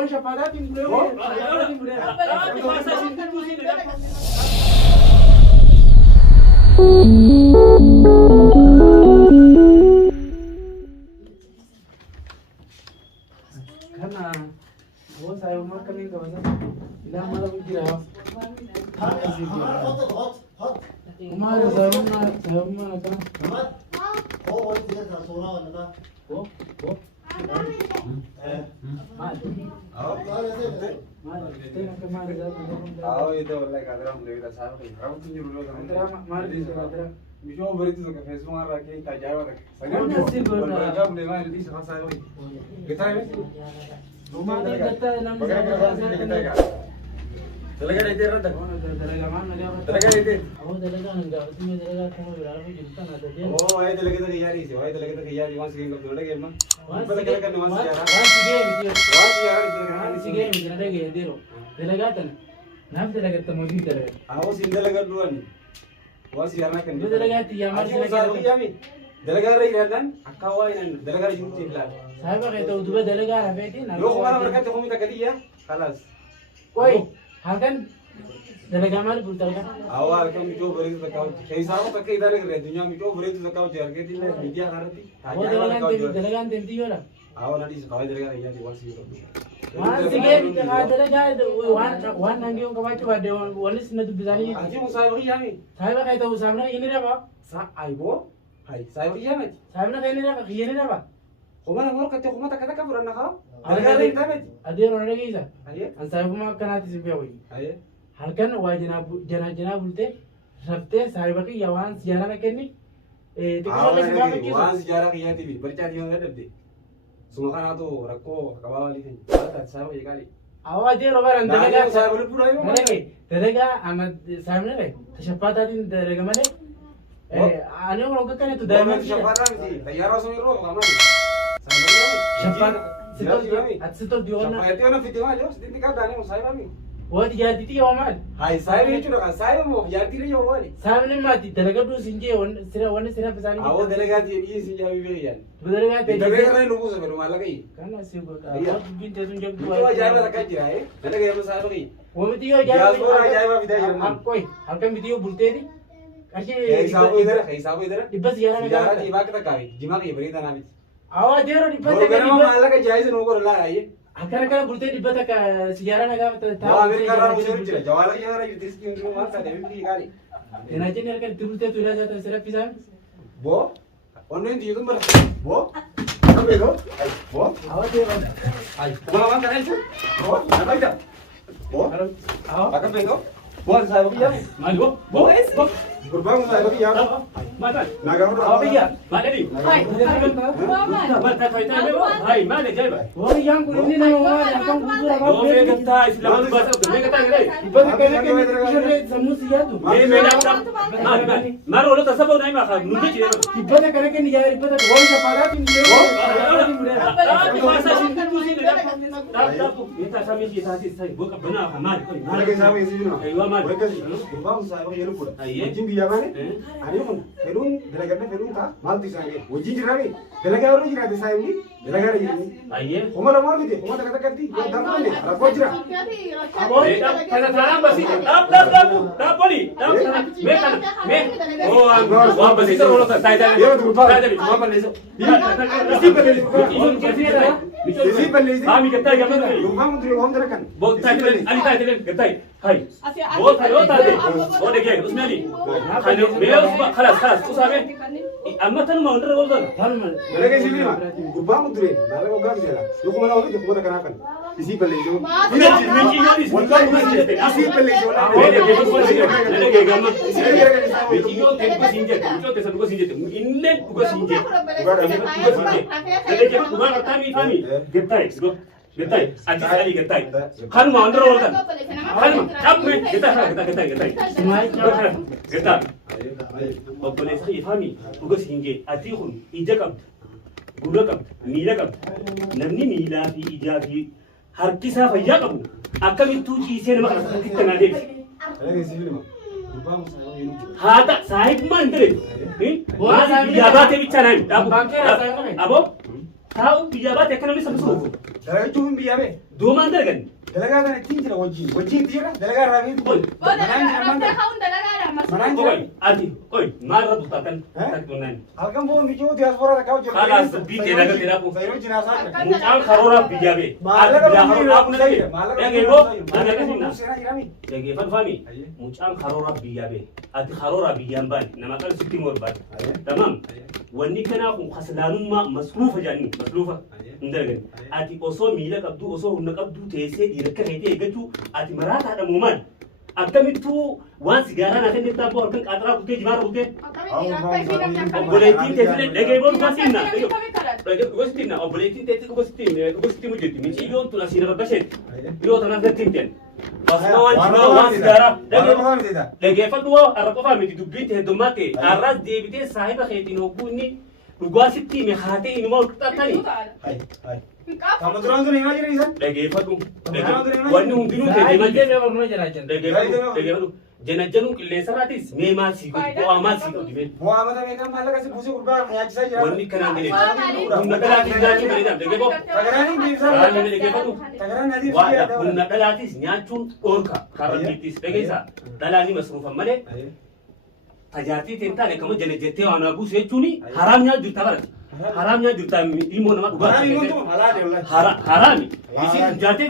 Bukan syafaat yang boleh. Karena gua saya makan ini kawan. Tidak malam kira. Kemarin saya mana kan? Oh, tidak tak seorang ada. Oh. itu like ada mulai kita sahabat. Kamu tunjuk dulu kan. Bisa beri tu ke Facebook ara ke kita jawab. Sangat jawab mulai mari di sana sahabat. Kita ini. Rumah dia kata enam kita. Dalaga itu rada. Dalaga mana dia? Dalaga itu. Aku dalaga enggak, itu dalaga kamu berapa juta ada dia. Oh, ay dalaga itu kiyari sih. Ay dalaga itu kiyari once game kalau dalaga emang. Dalaga kan once jara. Once game itu. Once jara itu kan. Once game itu dalaga ya diro. Dalaga tan. Nam dalaga temu di dalaga. Aku sih dalaga duluan. Once jara kan. Itu dalaga tiap Aji usah kiyami. Dalaga rai kan? Akawai nan dalaga rai juti lah. Saya pakai tahu tuh dalaga apa itu? Lo kemana mereka tuh minta kali ya? Kalas. Woi, harkan dalaga mana pun dalaga. Awal kan itu beri tu kau. Kayak sama pakai idare kerja. Dunia itu beri tu kau jar ke tidak media karati. Oh dalaga tenti orang. Awal nanti sekali dalaga ya di wasi itu. Once game itu dalaga itu one nanti orang kawan coba dia walis nanti bisa ni. Aji usah beri kami. Saya pakai tahu sama ini apa? Sa aibo. Hai, saya beri kami. Saya nak ini apa? Ini apa? Kemana ngor kata kemana kata kau berana kau? Dalaga Dalaga itu apa? ada orang lagi sah. Aye. Saya pun makan hati sepiau ini. Aye. Halkan wajina jana bulte rafte saya pakai yawan sejarah nak ni. Awal lagi. Wan sejarah kaya TV. Bercari yang ada deh. Semua kan itu rako kawan ini. Ada saya beri kali. Awal dia orang dalaga saya boleh pura itu. dalaga amat saya mana tercepat tadi dalaga mana? Ane orang kan itu Dalaga dalaga siapa orang sih? Tayar langsung itu kamu. Saya beri kami. cepat. kami. Sitor diorang. Siapa itu orang video aja. Sedikit kata ni saya kami. Wah dia titi amal. Hai saya ini sudah kan saya mau jadi dia jawab ni. Saya ni mati dalaga tu sinje sira pesan ni. Awak delegat ini sih jadi berian. Dalaga tadi. Delegat ni nunggu sampai rumah lagi. Karena sih gua. Iya. Binti tu jam Itu aja ada kerja eh. Delegat yang saya beri. Wah video aja. Ya semua aja apa video yang. Koi, halkan video bulte ni. Kayak sabu idara. Dibas sejarah Sejarah negara. di bawah kita kawin. Jima kayak berita nabi. Awak dia orang dibas. Baru kenapa malah ke jaya sih nunggu lah aye. Akan bulte dibas ke sejarah negara tahu. Wah Amerika orang musuh cila. Jawab lagi yang lagi di sini rumah saya tapi pergi kali. Dan aja ni kan bulte tu dah jatuh serap pisang. Bo, online di YouTube ber. Bo, apa itu? Bo, Awak dia orang. ay, mana mana kan itu? Bo, apa itu? Bo, Awak. apa itu? Bo, saya pergi ya. Malu. Bo. Berbang saya pergi ya. Mana? Naga udah. Awak pergi ya. Mana ni? Hai. Mata kau itu apa? Hai, mana jaya? Oh yang ini nama yang kau buat apa? Oh, mereka kata Islam tu bahasa tu. Mereka kata ni. Dibas ke semua siapa tu? Ni mereka kata. Mari orang tak sabar naik macam nunggu je. Dibas ke ni ya dibas ke orang siapa tu? Bahasa sini tu sini. Tak. Kita sami kita sih. Bukan benar amal. Lagi saya isi dulu. Ayo amal. Berbang saya pergi lupa. Aye. Wajib biar mana? Ani pun Perun delegatnya Perun tak mal tisangge. Wajib jirami. Delegat orang jirati saya ini. Delegat ini. Aye. Koma lamar gitu. Koma tak kata kati. Dah mana? Rapo jira. Karena sekarang basi. Tak boleh. Oh, wah basi tu orang tak tahu. Dia tu lupa. Tak jadi. Cuma pandai. Mesti pandai. Mesti pandai. Kami kata yang mana? Lupa menteri om terakan. Bo tadi Ali tadi getai. Hai. Bo tadi. Oh देखिए उसमें Ali. खाने मैं उसको खलास उस आगे अम्मा तनु माउंटर बोल दो. Mereka sini mah. Lupa menteri. Nala kau gak bisa. Lu kemana orang itu kemana kenapa? Isi pandai itu. Wallahi isi pandai itu. Getai, anti sekali getai. Kan mau under roll kan? Kan cap me, getai. Getai. Oh boleh saya fahami. Tugas hinge, atihun, ijakam, gulakam, milakam. Namni mila fi ijabi. Har kisah fayya kamu. Akan itu isi nama kita nanti. Mereka sini mah. Lupa saya ini. Hata sahib mandre. Wah, jabat bicara. Abo? تاو بيابات يكنا لسه مسروق دلقا شوفين بيابي دوما درجن دلقا هذا تيجي وجهي تيجي دلقا رابين قول منان قول أدي قول ما رد تاتن تاتنين halkan bu video diaspora da kawo خلاص بيت أنا قلت لكم sayro jinasa مجال خرورة بيجابي Malaga أدي ba بيجابي أبو نبي malaga يا جيبو أنا malaga كنا sena irami يا جيبان فامي مجال خرورة بيجابي أدي خرورة بيجامبان نما كان ستي مربان تمام وني كنا أكون خسلانون ما مسلوفة جاني مسلوفة ندرجن أدي أصو ميلا كبدو أصو هناك كبدو تيسي يركّن هيدي يجتو أدي مرات هذا مومان أكتمتو وان سيجارة نحن نتابع أركن أترى بوتة جمار بوتة بوليتين تفيل لقيبون بسينا بسينا أو بوليتين تفيل بسينا مجد ميشي يوم تلا سينا ببشر يوم تنا فتين تين بس ما وان سيجارة لقيفن هو أركوفا ميتي دبين تهدماتي أراس ديبتة صاحب خيتينو كوني لقاسيتي مخاتي إنما وقتاني kamu turun tuh imajin ini san لقيفن واني هندينو لقيفن جنجانو كله سراتيس ميما سيكو وأما سيكو دبل Muhammad Amerika malah kasih busu kurban hanya saja واني كنا نقول نقولاتيس ناتشون بريدام لقيفن tagaran ini bisa tagaran nanti واحد كنا نقولاتيس ناتشون أوركا كاربيتيس لقيسا دلاني مصروفا ماله تجارتي تنتاني كم جنجتة وانا بوس هيجوني حرام نيا جوتا برد حرام نيا جوتا إيمون ما Barang ini tuh halal ya Allah حرامي يصير جارتي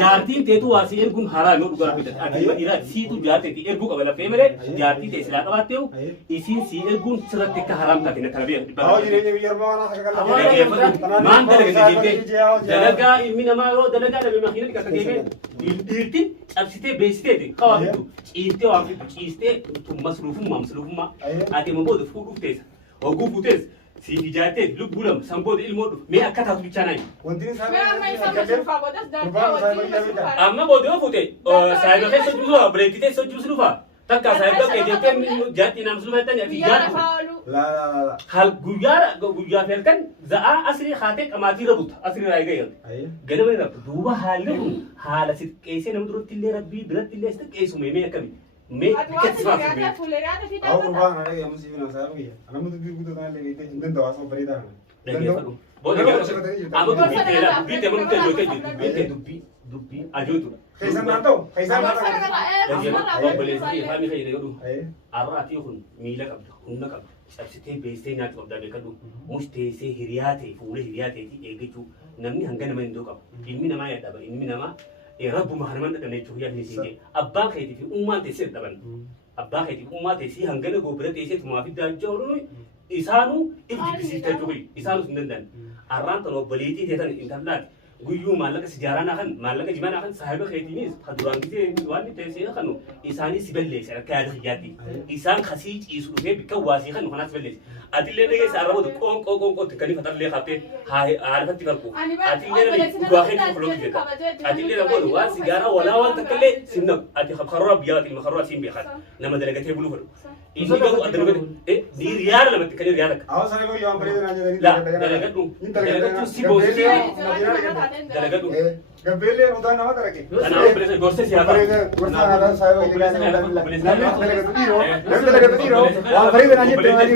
جارتين تيتو واسي إركون حرامي ودوغرا بيتر أكيد إيرا سيتو جارتي تي إركو قبل فيمره جارتي تيسلا كباتيو يصير سي إركون سرت تك حرام تاتينا تربية oh jadi ini biar mau anak sekali مان درجة جيبه دلقا إمينا ما يرو دلقا نبي مخيلة كتجيبه إلتين أبسيته بيسته خوابيتو إلتي وعفيتو إلتي تو مصروف ما أتي مبود فوق تيس وقوف تيس سيدي جاتي لوك بولم سامبود المود مي أكتر تبيشاناي Wantin sama أما بودو فوتي سايبر خير سجوزوا بريتي سجوزوا تكا سايبر كجيتين جاتي نام سلوه تاني في جار la هل غيار فلكن زعا أسري خاتك أماتي ربوت أسري رايجي جنب رب دوبا حال سيد كيسه نمدرو تلي ربي بلاد تلي است كيسو مي كمي مي كتسمع aku kurban ada yang mesti bilang saya begini anak muda biru tuh kan lagi itu dan doa sama berita دبي أجودو kaisan nato فامي خير يقولوا أراتي هون ميلا كبد هون كبد أبسطين بيستين نات كبد بيكدو مش تيسي هرياتي فوله هرياتي تي إيجتو نمني هنگنا من دو كب إنمي نما يدبر إنمي نما رب مهرمان تكني تشوفيا نسيجي أبان خيتي في أمة تيسير دبن أبان خيتي في أمة تيسي هنگنا غوبرة تيسي تمافي دارجورو إسانو إبدي بسيطة جوي إسانو سندن أران تلو بليتي تيتان إنترنت guyyuu maallaqa sijaaraa naqan maallaqa jimaa naqan saahiba keetiinis kaduraan gisee waan teessee kanu isaanis balleesse akka yaada xiyyaatti isaan kasii ciisu dhufee bikka waasii kan kanaas balleesse atillee dhageessa arrabootu qoonqoo tikkanii fatarlee qabtee haadhafatti qarqu atillee dhugaa keetti fuloo jetta atillee dhagoodhu waan sijaaraa walaa waan takkallee simna ati karora biyyaati makarora siin beekan nama dalagatee buluu fedhu inni garuu addana gadi ni riyaara lamatti kan riyaara akka awas saya yang berita nanya dari la dalagadhu si boosii dalagadu gabele udah nama teraki kana obrese gorse siapa kursa ada saya ini kan dalagadu tiro yang berita nanya tadi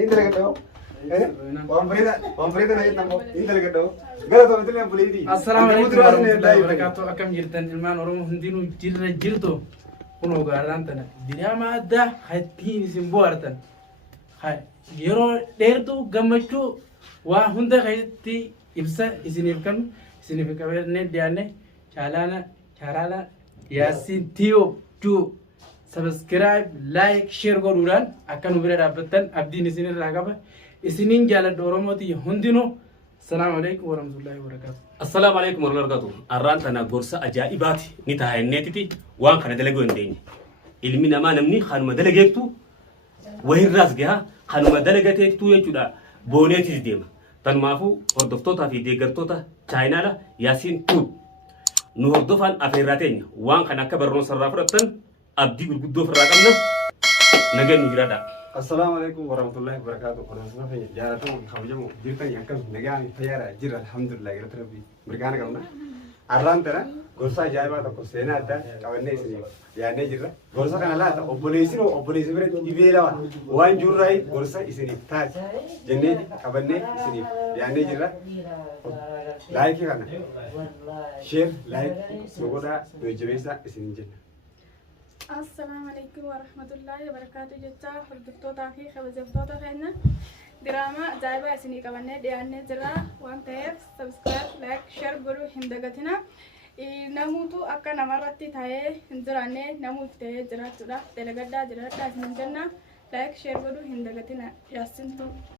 ini dalagadu Om Frida nanya tentang ini dalagadu gak tahu itu yang boleh di Assalamualaikum warahmatullahi wabarakatuh akam jirtan ilman oromo hundinu jirto kuno garan tana dirama adda hatin simbo artan hay yero dertu gamachu wa hunda khayti ibsa isinifkan isinifikabe diane charala yasin tio tu subscribe like share goduran akan ubira dabatan abdi isinir ragaba isinin jala doromoti hundino السلام عليكم ورحمة الله وبركاته السلام عليكم ورحمة الله وبركاته أرانتنا غورسا أجائباتي نتاهي النتيتي وان كان دلقو انديني ilmi namaa namni kanuma dalageektu wahirraas gahaa kanuma dalageektu jechuudha booneetis deema tanumaafuu hordoftootaa fi deeggartoota chaayinaala yaasiin tuub nu hordofaan afeerraa teenya waan kan akka barnoota irraa fudhattan abdii gurguddoo ofirraa qabna nagaan nu jiraadha. Assalamualaikum warahmatullahi wabarakatuh. Orang saya jalan tu kau jamu jirta yang kan negara fayara jir alhamdulillah kita terbi berkana kauna. Arlan tera gorsa ajaa'ibaa tokko seenaa addaa qabannee isiniif yaadnee jirra. Gorsa kana laata obboleessi biratti dhibee lawa waan jirurraa gorsa isiniif taasi jennee qabannee isiniif yaadnee jirra. Laayikii kana sheer laayikii godhaa nu jabeessaa isiniin jenna. Assalamualaikum warahmatullahi wabarakatuh. Jecha hordoftoota fi kabajamtoota keenya diraamaa ajaa'ibaa isinii qabannee dhiyaannee jirra waan ta'eef subscribe, like, share godhuu hin dagatina. Namuutu akka namarratti ta'ee hin jiraanne namuutti ta'ee jiraachuudhaaf dalagaddaa jiraadhaa isiniin jenna. Like, share godhuu hin dagatina. Yaasintu.